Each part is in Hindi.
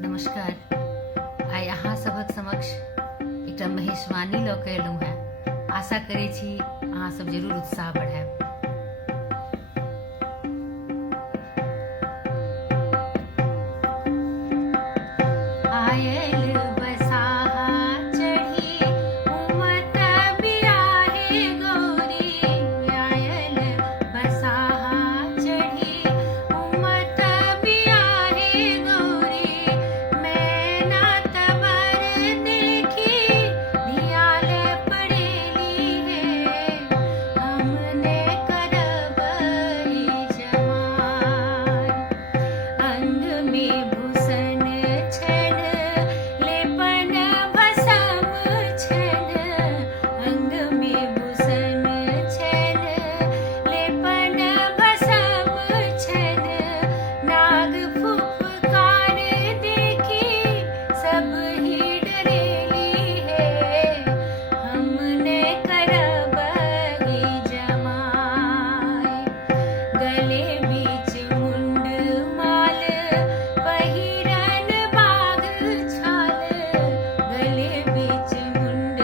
नमस्कार। आइ अहाँ सभक समक्ष एकटा महेशवानी लऽ कऽ एलहुँ हेँ। आशा करै छी अहाँ सब जरूर उत्साह बढ़ायब। आयल बसाहा चढ़ी उमत बियाहे गौरी, आयल बसाहा चढ़ी उमत बियाहे गौरी। मैना तबर देखी धियाल पड़ेली है, हमने करब ई जमाई। अंग में भूषण छन लेपन भसम छन, अंग में भूषण छन लेपन भसम छन। नाग फुफकार देखी सब ही डरेली है, हमने करब ई जमाई। गले बीच मुंड माल पहिरन बाग छाल, गले बीच मुंड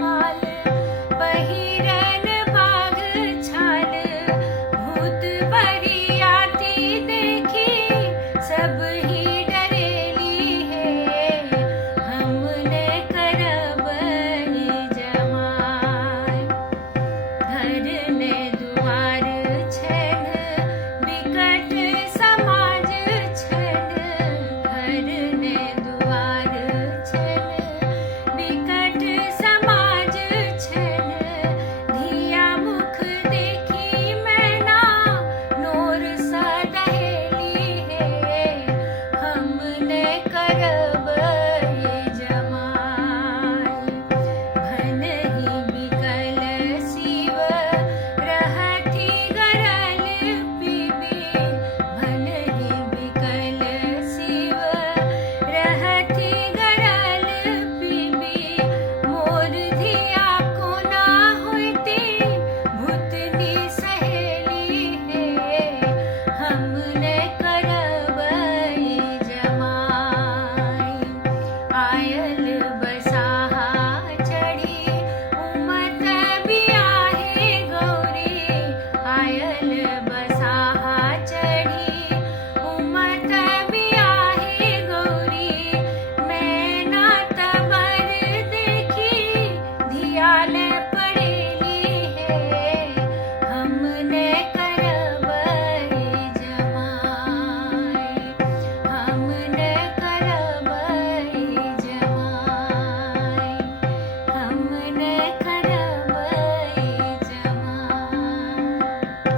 माल पहिरन बाग छाल। भूत बरियाती देखी सब ही डरेली है, हमने करब ई जमाई। घर ने दुआर छन बिकट समाज छन, घर ने दुआर छन बिकट समाज छन। धिया मुख देखी मैना नोर सा दहेली है, हमने करब